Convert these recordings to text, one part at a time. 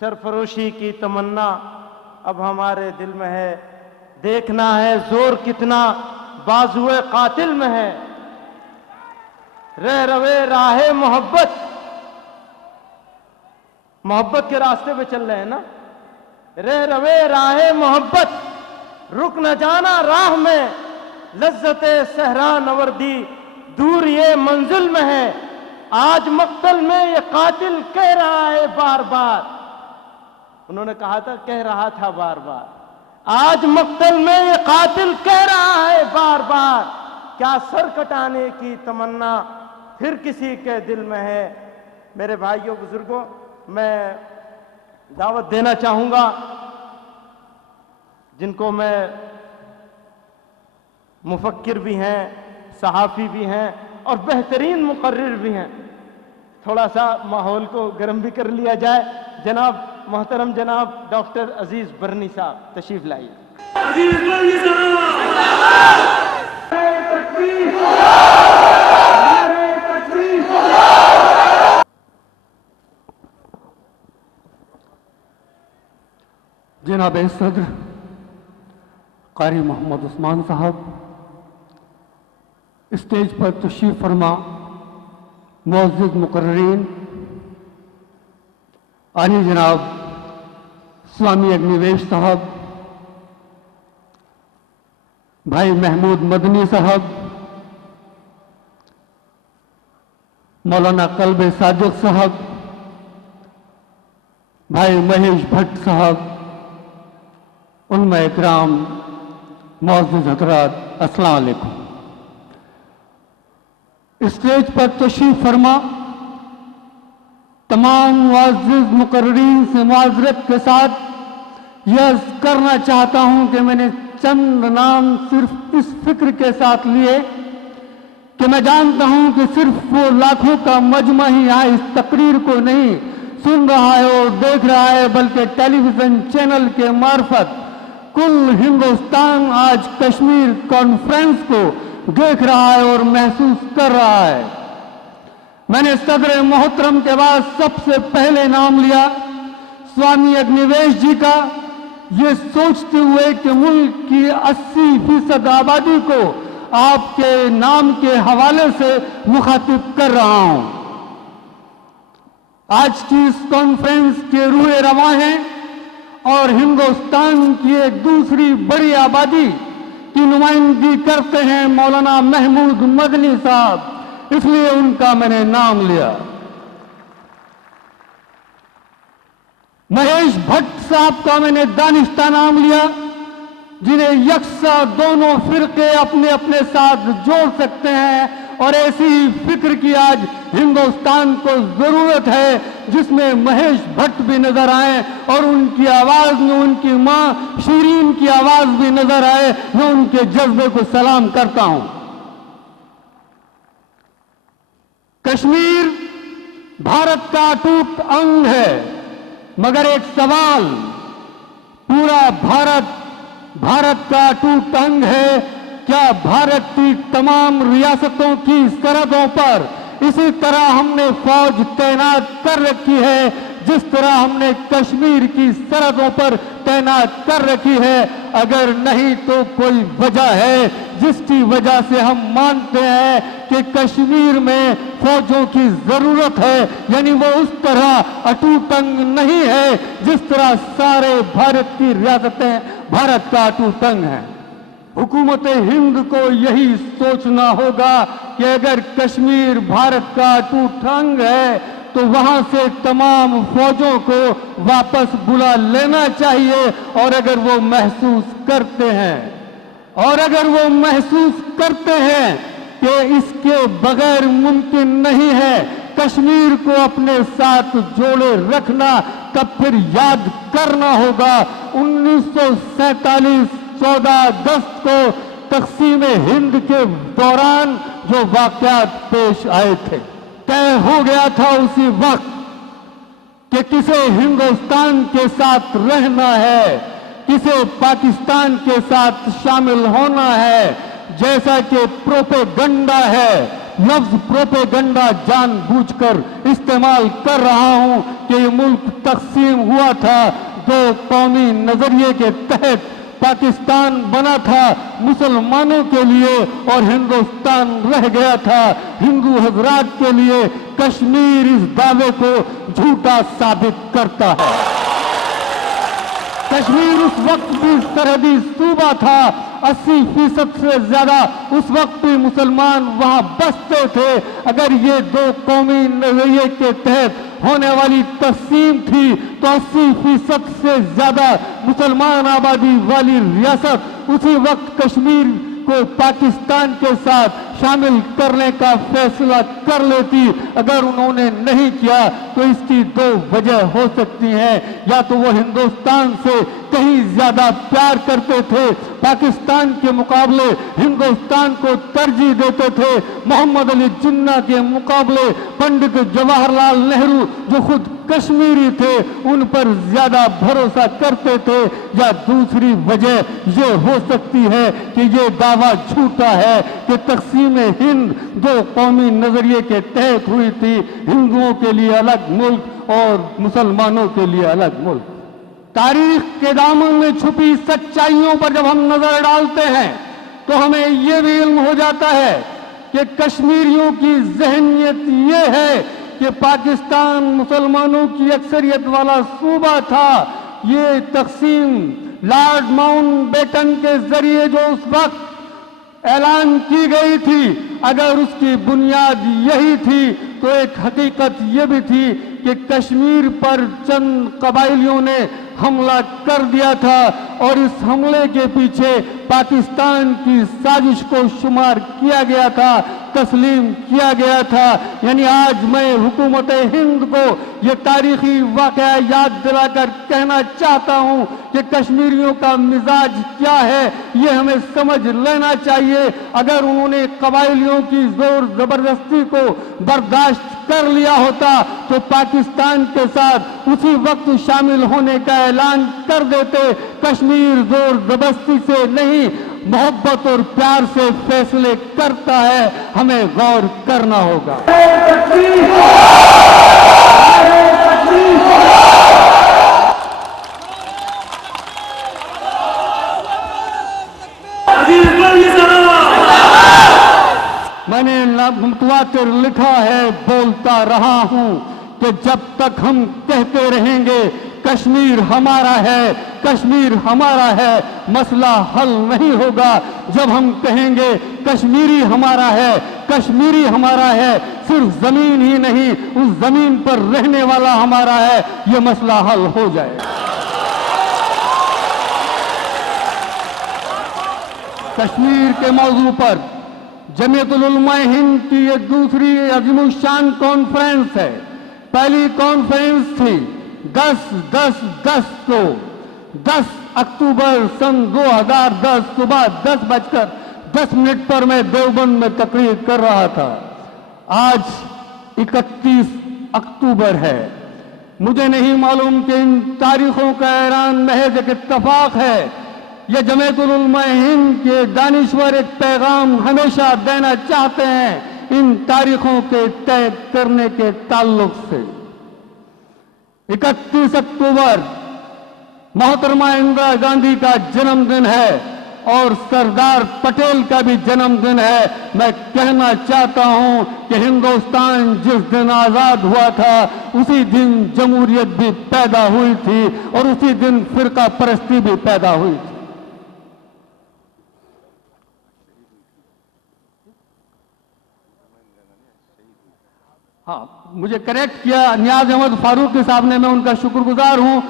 سرفروشی کی تمنا اب ہمارے دل میں ہے، دیکھنا ہے زور کتنا بازوئے قاتل میں ہے۔ رہ روے راہ محبت، محبت کے راستے پہ چل رہے ہیں نا، رہ روے راہ محبت، رک نہ جانا راہ میں، لذت صحرا نوردی دور یہ منزل میں ہے۔ آج مقتل میں یہ قاتل کہہ رہا ہے بار بار، انہوں نے کہا تھا کہہ رہا تھا بار بار، آج مقتل میں یہ قاتل کہہ رہا ہے بار بار، کیا سر کٹانے کی تمنا پھر کسی کے دل میں ہے۔ میرے بھائیوں بزرگوں، میں دعوت دینا چاہوں گا جن کو میں مفکر بھی ہیں، صحافی بھی ہیں اور بہترین مقرر بھی ہیں، تھوڑا سا ماحول کو گرم بھی کر لیا جائے۔ جناب محترم جناب ڈاکٹر عزیز برنی صاحب تشریف لائیے۔ عزیز برنی جناب صدر قاری محمد عثمان صاحب، اسٹیج پر تشریف فرما معزز مقررین، عالی جناب سوامی اگنیویش صاحب، بھائی محمود مدنی صاحب، مولانا قلب صادق صاحب، بھائی مہیش بھٹ صاحب، علماء اکرام، معزز حضرات، السلام علیکم۔ اسٹیج پر تشریف فرما تمام معزز مقررین سے معذرت کے ساتھ یہ عرض کرنا چاہتا ہوں کہ میں نے چند نام صرف اس فکر کے ساتھ لیے کہ میں جانتا ہوں کہ صرف وہ لاکھوں کا مجمع ہی یہاں اس تقریر کو نہیں سن رہا ہے اور دیکھ رہا ہے، بلکہ ٹیلی ویژن چینل کے معرفت کل ہندوستان آج کشمیر کانفرنس کو دیکھ رہا ہے اور محسوس کر رہا ہے۔ میں نے صدر محترم کے بعد سب سے پہلے نام لیا سوامی اگنیویش جی کا، یہ سوچتے ہوئے کہ ملک کی 80% آبادی کو آپ کے نام کے حوالے سے مخاطب کر رہا ہوں۔ آج کی اس کانفرنس کے روح رواں ہیں اور ہندوستان کی ایک دوسری بڑی آبادی کی نمائندگی کرتے ہیں مولانا محمود مدنی صاحب، اس لیے ان کا میں نے نام لیا۔ مہیش بھٹ صاحب کا میں نے دانشتہ نام لیا، جنہیں یکساں دونوں فرقے اپنے اپنے ساتھ جوڑ سکتے ہیں، اور ایسی فکر کی آج ہندوستان کو ضرورت ہے جس میں مہیش بھٹ بھی نظر آئے اور ان کی آواز میں ان کی ماں شیرین کی آواز بھی نظر آئے۔ میں ان کے جذبے کو سلام کرتا ہوں۔ کشمیر بھارت کا اٹوٹ انگ ہے، مگر ایک سوال، پورا بھارت کا اٹوٹ انگ ہے، کیا بھارت کی تمام ریاستوں کی سرحدوں پر اسی طرح ہم نے فوج تعینات کر رکھی ہے جس طرح ہم نے کشمیر کی سرحدوں پر تعینات کر رکھی ہے؟ اگر نہیں تو کوئی وجہ ہے جس کی وجہ سے ہم مانتے ہیں کہ کشمیر میں فوجوں کی ضرورت ہے، یعنی وہ اس طرح اٹوٹ انگ نہیں ہے جس طرح سارے بھارت کی ریاستیں بھارت کا اٹوٹ انگ ہیں۔ حکومت ہند کو یہی سوچنا ہوگا کہ اگر کشمیر بھارت کا اٹوٹ انگ ہے تو وہاں سے تمام فوجوں کو واپس بلا لینا چاہیے، اور اگر وہ محسوس کرتے ہیں کہ اس کے بغیر ممکن نہیں ہے کشمیر کو اپنے ساتھ جوڑے رکھنا، تب پھر یاد کرنا ہوگا 1947 14 اگست کو تقسیم ہند کے دوران جو واقعات پیش آئے تھے، طے ہو گیا تھا اسی وقت کہ کسے ہندوستان کے ساتھ رہنا ہے، کسے پاکستان کے ساتھ شامل ہونا ہے، जैसा कि प्रोपेगंडा है, लफ्ज प्रोपेगंडा जानबूझकर इस्तेमाल कर रहा हूं कि ये मुल्क तकसीम हुआ था, दो कौमी नजरिए के तहत पाकिस्तान बना था मुसलमानों के लिए और हिंदुस्तान रह गया था हिंदू हजरात के लिए। कश्मीर इस दावे को झूठा साबित करता है। कश्मीर उस वक्त भी सरहदी सूबा था, 80% से ज्यादा उस वक्त भी मुसलमान वहां बसते थे। अगर ये दो कौमी नजरिए के तहत होने वाली तकसीम थी तो 80% से ज्यादा मुसलमान आबादी वाली रियासत उसी वक्त कश्मीर को पाकिस्तान के साथ शामिल करने का फैसला कर लेती। अगर उन्होंने नहीं किया तो इसकी दो वजह हो सकती हैं, या तो वो हिंदुस्तान से कहीं ज्यादा प्यार करते थे, पाकिस्तान के मुकाबले हिंदुस्तान को तरजीह देते थे, मोहम्मद अली जिन्ना के मुकाबले पंडित जवाहरलाल नेहरू जो खुद कश्मीरी थे उन पर ज्यादा भरोसा करते थे, या दूसरी वजह ये हो सकती है कि ये दावा झूठा है कि तकसीम हिंद दो कौमी नजरिए के तहत हुई थी, हिंदुओं के लिए अलग मुल्क और मुसलमानों के लिए अलग मुल्क। तारीख के दामन में छुपी सच्चाइयों पर जब हम नजर डालते हैं तो हमें यह भी इल्म हो जाता है कि कश्मीरियों की जहनियत ये है कि पाकिस्तान मुसलमानों की अक्सरियत वाला सूबा था। ये तकसीम लॉर्ड माउंटबेटन के जरिए जो उस वक्त ऐलान की गई थी, अगर उसकी बुनियाद यही थी तो एक हकीकत यह भी थी कि कश्मीर पर चंद कबाइलियों ने हमला कर दिया था और इस हमले के पीछे पाकिस्तान की साजिश को शुमार किया गया था, तस्लीम किया गया था। यानी आज मैं हुकूमत हिंद को ये तारीखी वाकया याद दिलाकर कहना चाहता हूं कि कश्मीरियों का मिजाज क्या है ये हमें समझ लेना चाहिए। अगर उन्होंने कबाइलियों की जोर जबरदस्ती को बर्दाश्त कर लिया होता तो पाकिस्तान के साथ उसी वक्त शामिल होने का ऐलान कर देते। कश्मीर जोर जबरदस्ती से नहीं, मोहब्बत और प्यार से फैसले करता है, हमें गौर करना होगा। मैंने मुतवातिर लिखा है, बोलता रहा हूं कि जब तक हम कहते रहेंगे कश्मीर हमारा है, कश्मीर हमारा है, मसला हल नहीं होगा। जब हम कहेंगे कश्मीरी हमारा है, कश्मीरी हमारा है, सिर्फ जमीन ही नहीं उस जमीन पर रहने वाला हमारा है, ये मसला हल हो जाएगा। कश्मीर के मौजू पर जमीयतुल उलमा हिंद की ये दूसरी अज़ीमुश्शान कॉन्फ्रेंस है। पहली कॉन्फ्रेंस थी 10 अक्टूबर सन 2010 सुबह 10:10 पर मैं देवबंद में तकरीर कर रहा था। आज 31 अक्टूबर है। मुझे नहीं मालूम कि इन तारीखों का ऐलान महज एक इत्तफाक है। ये जमीयतुल उलमा हिंद के दानिश्वर एक पैगाम हमेशा देना चाहते हैं इन तारीखों के तय करने के ताल्लुक से। 31 अक्टूबर मोहतरमा इंदिरा गांधी का जन्मदिन है और सरदार पटेल का भी जन्मदिन है। मैं कहना चाहता हूं कि हिंदुस्तान जिस दिन आजाद हुआ था उसी दिन जमहूरियत भी पैदा हुई थी और उसी दिन फिरका परस्ती भी पैदा हुई थी। हाँ, मुझे करेक्ट किया नियाज अहमद फारूकी साहब ने, मैं उनका शुक्रगुजार हूं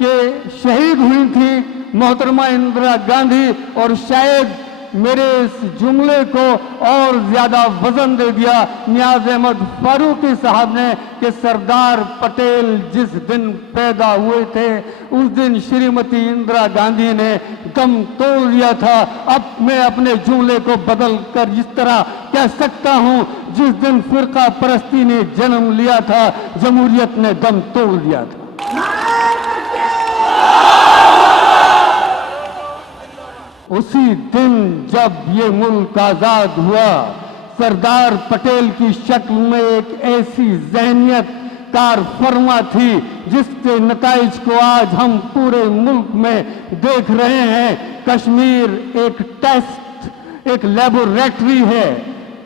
कि शहीद हुई थी मोहतरमा इंदिरा गांधी, और शायद मेरे इस जुमले को और ज्यादा वजन दे दिया नियाज अहमद फारूकी साहब ने कि सरदार पटेल जिस दिन पैदा हुए थे उस दिन श्रीमती इंदिरा गांधी ने दम तोड़ लिया था। अब मैं अपने जुमले को बदल कर इस तरह कह सकता हूं, जिस दिन फिरका परस्ती ने जन्म लिया था जमहूरियत ने दम तोड़ लिया था। उसी दिन जब ये मुल्क आजाद हुआ, सरदार पटेल की शक्ल में एक ऐसी जहनियत कार फरमा थी जिसके नताइज को आज हम पूरे मुल्क में देख रहे हैं। कश्मीर एक टेस्ट, एक लेबोरेटरी है।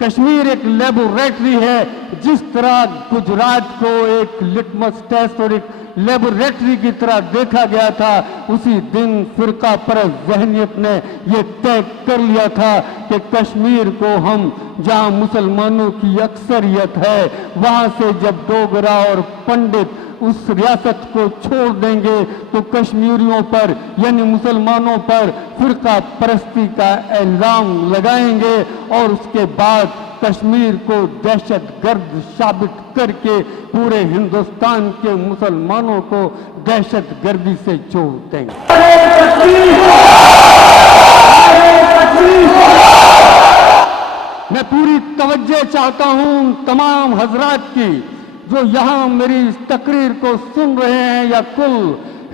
कश्मीर एक लेबोरेटरी है। जिस तरह गुजरात को एक लिटमस टेस्ट और एक लेबोरेटरी की तरह देखा गया था, उसी दिन फिरका परस्त जहनियत ने ये तय कर लिया था कि कश्मीर को हम, जहां मुसलमानों की अक्सरियत है, वहां से जब डोगरा और पंडित उस रियासत को छोड़ देंगे तो कश्मीरियों पर यानी मुसलमानों पर फिरका परस्ती का इल्जाम लगाएंगे और उसके बाद कश्मीर को दहशतगर्द साबित करके पूरे हिंदुस्तान के मुसलमानों को दहशतगर्दी से जोड़ देंगे। मैं पूरी तवज्जो चाहता हूं तमाम हजरात की जो यहाँ मेरी इस तकरीर को सुन रहे हैं या कुल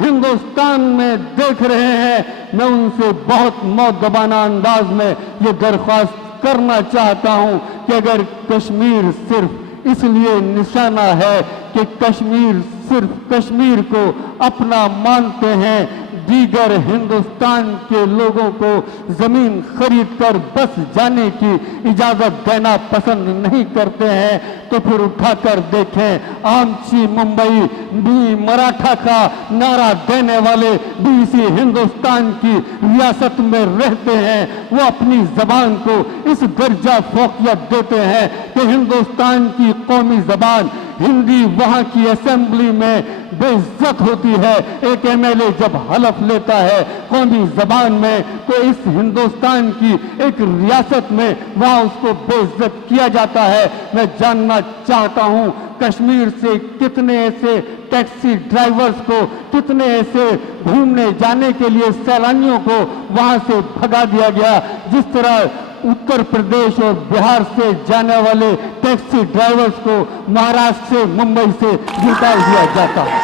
हिंदुस्तान में देख रहे हैं। मैं उनसे बहुत मौदबाना अंदाज में ये दरख्वास्त करना चाहता हूं कि अगर कश्मीर सिर्फ इसलिए निशाना है कि कश्मीर सिर्फ कश्मीर को अपना मानते हैं, दीगर हिंदुस्तान के लोगों को जमीन खरीद कर बस जाने की इजाजत देना पसंद नहीं करते हैं, तो फिर उठाकर देखें आमची मुंबई भी मराठा का नारा देने वाले भी इसी हिंदुस्तान की रियासत में रहते हैं। वो अपनी जबान को इस दर्जा फौकियत देते हैं कि हिंदुस्तान की कौमी जबान हिंदी वहां की असेंबली में बेइज्जत होती है। एक एमएलए जब हलफ लेता है कौमी जबान में तो इस हिंदुस्तान की एक रियासत में वहां उसको बेइज्जत किया जाता है। मैं जानना चाहता हूं कश्मीर से कितने ऐसे टैक्सी ड्राइवर्स को, कितने ऐसे घूमने जाने के लिए सैलानियों को वहां से भगा दिया गया, जिस तरह उत्तर प्रदेश और बिहार से जाने वाले टैक्सी ड्राइवर्स को महाराष्ट्र से, मुंबई से निकाल दिया जाता है।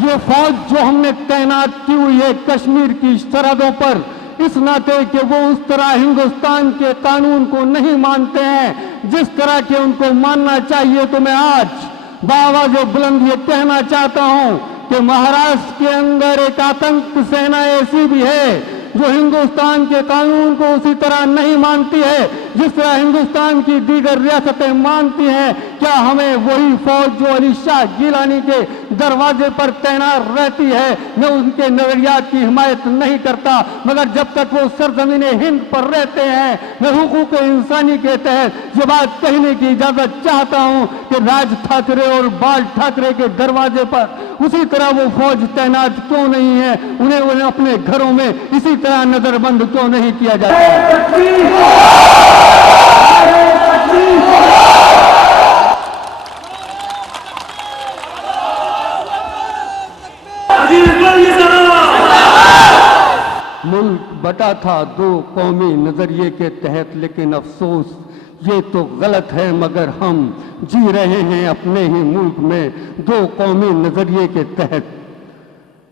ये फौज जो हमने तैनात की हुई है कश्मीर की सरहदों पर, इस नाते कि वो उस तरह हिंदुस्तान के कानून को नहीं मानते हैं जिस तरह के उनको मानना चाहिए, तो मैं आज बाआवाज़े बुलंद ये कहना चाहता हूं कि महाराष्ट्र के अंदर एक आतंक सेना ऐसी भी है जो हिंदुस्तान के कानून को उसी तरह नहीं मानती है जिस तरह हिंदुस्तान की दीगर रियासतें मानती हैं। क्या हमें वही फौज जो अली शाह गिलानी के दरवाजे पर तैनात रहती है, मैं उनके नजरियात की हिमायत नहीं करता, मगर जब तक वो सरजमीन हिंद पर रहते हैं मैं हुकूक इंसानी के तहत ये बात कहने की इजाजत चाहता हूं कि राज ठाकरे और बाल ठाकरे के दरवाजे पर उसी तरह वो फौज तैनात क्यों नहीं है, उन्हें अपने घरों में इसी तरह नजरबंद क्यों नहीं किया जाता है। मुल्क बटा था दो कौमी नजरिए के तहत, लेकिन अफसोस ये तो गलत है मगर हम जी रहे हैं अपने ही मुल्क में दो कौमी नजरिए के तहत।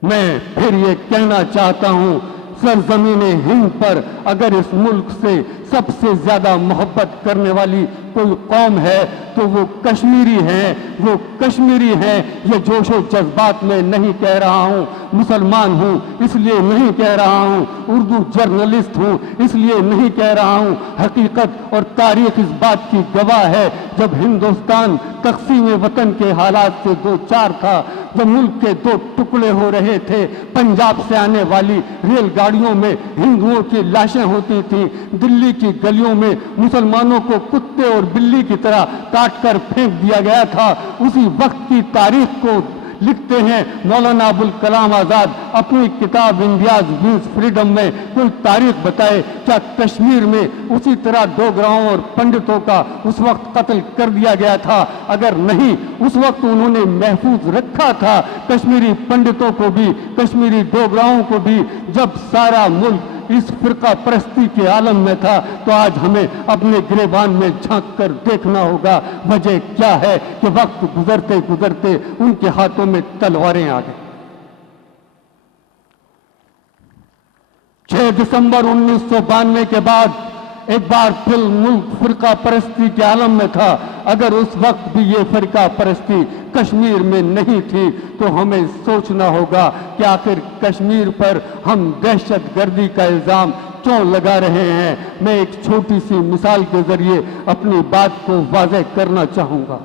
मैं फिर ये कहना चाहता हूं सरजमीन हिंद पर अगर इस मुल्क से सबसे ज्यादा मोहब्बत करने वाली कोई कौम है तो वो कश्मीरी है, वो कश्मीरी है। ये जोशो जज्बात में नहीं कह रहा हूँ, मुसलमान हूँ इसलिए नहीं कह रहा हूँ, उर्दू जर्नलिस्ट हूँ इसलिए नहीं कह रहा हूँ। हकीकत और तारीख इस बात की गवाह है, जब हिंदुस्तान तकसीम वतन के हालात से दो चार था, जब मुल्क के दो टुकड़े हो रहे थे, पंजाब से आने वाली रेलगाड़ियों में हिंदुओं की लाशें होती थी, दिल्ली की गलियों में मुसलमानों को कुत्ते और बिल्ली की तरह काट कर फेंक दिया गया था। उसी वक्त की तारीख को लिखते हैं मौलाना अबुल कलाम आजाद अपनी किताब इंडियाज मीन्स फ्रीडम में। कोई तारीख बताए क्या कश्मीर में उसी तरह डोगराओं और पंडितों का उस वक्त कत्ल कर दिया गया था? अगर नहीं, उस वक्त उन्होंने महफूज रखा था कश्मीरी पंडितों को भी, कश्मीरी डोगराओं को भी। जब सारा मुल्क इस फिरका परस्ती के आलम में था तो आज हमें अपने गिरेबान में झांक कर देखना होगा वजह क्या है कि वक्त गुजरते गुजरते उनके हाथों में तलवारें आ गई। 6 दिसंबर 1992 के बाद एक बार फिर मुल्क फिरका परस्ती के आलम में था। अगर उस वक्त भी ये फिरका परस्ती कश्मीर में नहीं थी तो हमें सोचना होगा कि आखिर कश्मीर पर हम दहशत गर्दी का इल्ज़ाम क्यों लगा रहे हैं। मैं एक छोटी सी मिसाल के जरिए अपनी बात को वाज़ेह करना चाहूँगा।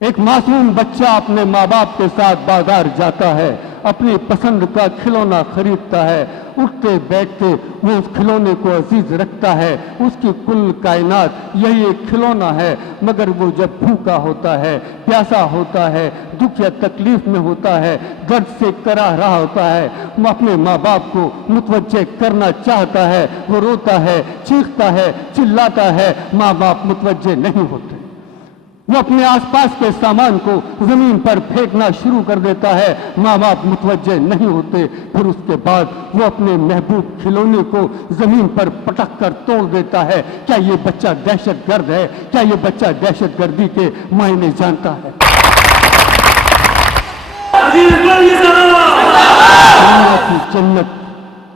एक मासूम बच्चा अपने माँ बाप के साथ बाजार जाता है, अपनी पसंद का खिलौना खरीदता है। उठते बैठते वो उस खिलौने को अजीज रखता है। उसकी कुल कायनात यही एक खिलौना है। मगर वो जब भूखा होता है, प्यासा होता है, दुख या तकलीफ में होता है, दर्द से कराह रहा होता है, वो अपने माँ बाप को मुतवज्जे करना चाहता है, वो रोता है, चीखता है, चिल्लाता है, माँ बाप मुतवज्जे नहीं होते। वो अपने आसपास के सामान को जमीन पर फेंकना शुरू कर देता है, माँ बाप मुतवज्जे नहीं होते। फिर उसके बाद वो अपने महबूब खिलौने को जमीन पर पटक कर तोड़ देता है। क्या ये बच्चा दहशतगर्द है? क्या ये बच्चा दहशतगर्दी के मायने जानता है? दुनिया की जन्नत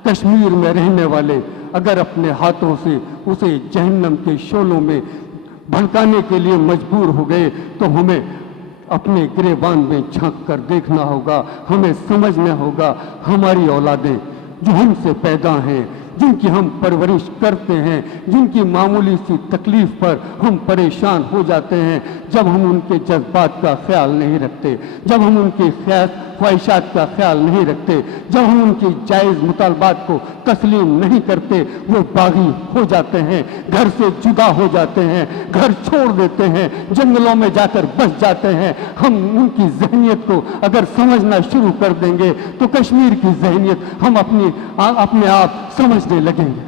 कश्मीर में रहने वाले अगर अपने हाथों से उसे जहन्नम के शोलों में भड़काने के लिए मजबूर हो गए तो हमें अपने गिरेबान में झांक कर देखना होगा। हमें समझना होगा हमारी औलादें जो हमसे पैदा हैं, जिनकी हम परवरिश करते हैं, जिनकी मामूली सी तकलीफ पर हम परेशान हो जाते हैं, जब हम उनके जज्बात का ख्याल नहीं रखते, जब हम उनकी ख्वाहिशात का ख्याल नहीं रखते, जब हम उनकी जायज़ मुतालबात को तस्लीम नहीं करते, वो बागी हो जाते हैं, घर से जुदा हो जाते हैं, घर छोड़ देते हैं, जंगलों में जाकर बस जाते हैं। हम उनकी जहनीत को अगर समझना शुरू कर देंगे तो कश्मीर की जहनीत हम अपने आप समझने लगेंगे।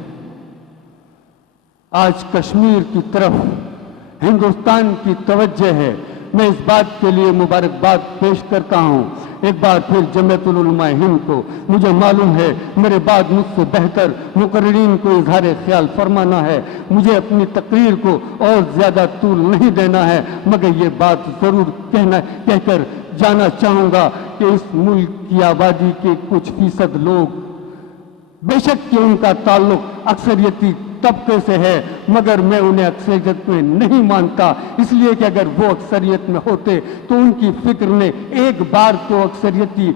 आज कश्मीर की तरफ हिंदुस्तान की तवज्जो है। मैं इस बात के लिए मुबारकबाद पेश करता हूँ एक बार फिर जमीयतुल उलमा हिंद को। मुझे मालूम है मेरे बाद मुझसे बेहतर मुकर्रिरीन को इजहार ख्याल फरमाना है, मुझे अपनी तकरीर को और ज़्यादा तूल नहीं देना है, मगर ये बात ज़रूर कहकर जाना चाहूँगा कि इस मुल्क की आबादी के कुछ फीसद लोग, बेशक कि उनका ताल्लुक अक्सरियती तबके से है, मगर मैं उन्हें अक्सरियत में नहीं मानता, इसलिए कि अगर वो अक्सरियत में होते तो उनकी फिक्र ने एक बार तो अक्सरियती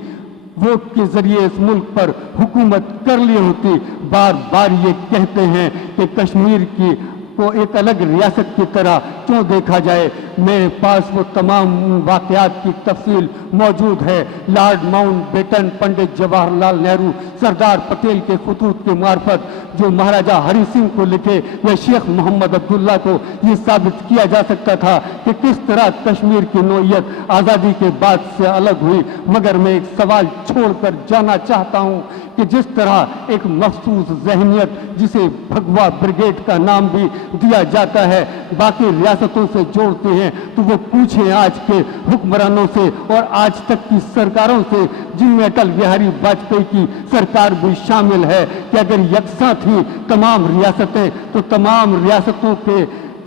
वोट के जरिए इस मुल्क पर हुकूमत कर ली होती। बार बार ये कहते हैं कि कश्मीर की को एक अलग रियासत की तरह क्यों देखा जाए। मेरे पास वो तमाम वाक़यात की तफसील मौजूद है। लॉर्ड माउंटबेटन, पंडित जवाहरलाल नेहरू, सरदार पटेल के खतूत के मार्फत जो महाराजा हरि सिंह को लिखे या शेख मोहम्मद अब्दुल्ला को ये साबित किया जा सकता था कि किस तरह कश्मीर की नौइयत आज़ादी के बाद से अलग हुई। मगर मैं एक सवाल छोड़कर जाना चाहता हूँ कि जिस तरह एक मखसूस जहनियत जिसे भगवा ब्रिगेड का नाम भी दिया जाता है बाकी रियासतों से जोड़ते हैं, तो वो पूछें आज के हुक्मरानों से और आज तक की सरकारों से, जिनमें अटल बिहारी वाजपेयी की सरकार भी शामिल है, कि अगर यकसा थी तमाम रियासतें तो तमाम रियासतों के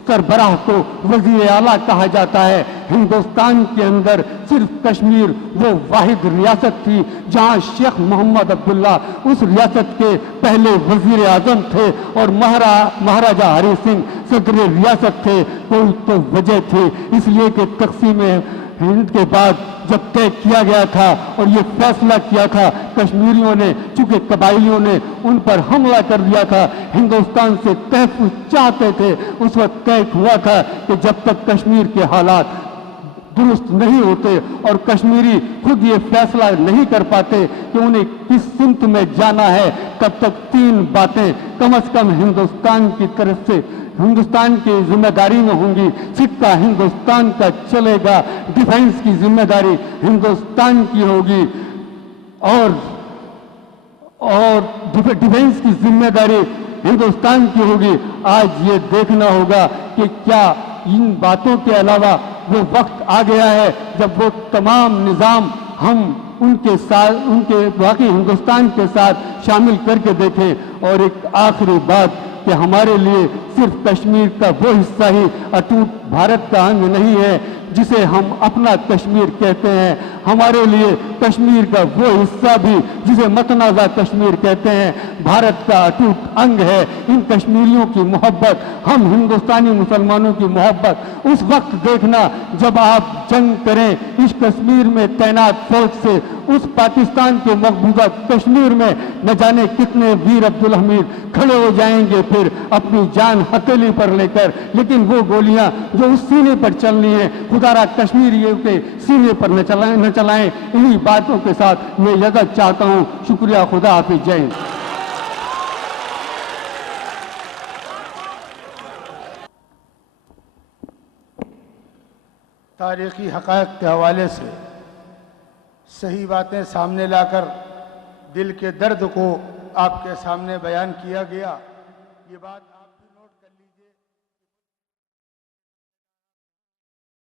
सरबराह को वज़ीर आला कहा जाता है। हिंदुस्तान के अंदर सिर्फ कश्मीर वो वाहिद रियासत थी जहां शेख मोहम्मद अब्दुल्ला उस रियासत के पहले वज़ीर आज़म थे और महाराजा हरि सिंह सदर रियासत थे। कोई तो वजह थी, इसलिए कि तक़सीम हिंद के बाद जब तय किया गया था और ये फैसला किया था कश्मीरियों ने, चूंकि कबाइलियों ने उन पर हमला कर दिया था, हिंदुस्तान से तहफ़्फ़ुज़ चाहते थे, उस वक्त तय हुआ था कि जब तक कश्मीर के हालात दुरुस्त नहीं होते और कश्मीरी खुद ये फैसला नहीं कर पाते कि उन्हें किस सिमत में जाना है, तब तक 3 बातें कम से कम हिंदुस्तान की तरफ से हिंदुस्तान की जिम्मेदारी में होंगी। सिक्का हिंदुस्तान का चलेगा, डिफेंस की जिम्मेदारी हिंदुस्तान की होगी और डिफेंस की जिम्मेदारी हिंदुस्तान की होगी। आज ये देखना होगा कि क्या इन बातों के अलावा वो वक्त आ गया है जब वो तमाम निज़ाम हम उनके साथ, उनके बाकी हिंदुस्तान के साथ शामिल करके देखें। और एक आखिरी बात कि हमारे लिए सिर्फ कश्मीर का वो हिस्सा ही अटूट भारत का अंग नहीं है जिसे हम अपना कश्मीर कहते हैं। ہمارے لیے کشمیر کا وہ حصہ بھی جسے متنازع کشمیر کہتے ہیں بھارت کا اٹوٹ انگ ہے۔ ان کشمیریوں کی محبت، ہم ہندوستانی مسلمانوں کی محبت اس وقت دیکھنا جب آپ جنگ کریں اس کشمیر میں تعینات فوج سے، اس پاکستان کے مقبوضہ کشمیر میں نہ جانے کتنے ویر عبدالحمید کھڑے ہو جائیں گے پھر اپنی جان ہتھیلی پر لے کر، لیکن وہ گولیاں جو اس سینے پر چلنی ہے خدا را کشمیریوں کے سینے پر نہ چلائیں۔ انہی باتوں کے ساتھ میں اجازت چاہتا ہوں۔ شکریہ، خدا حافظ، جے ہند۔ تاریخی حقائق کے حوالے سے صحیح باتیں سامنے لا کر دل کے درد کو آپ کے سامنے بیان کیا گیا۔ یہ بات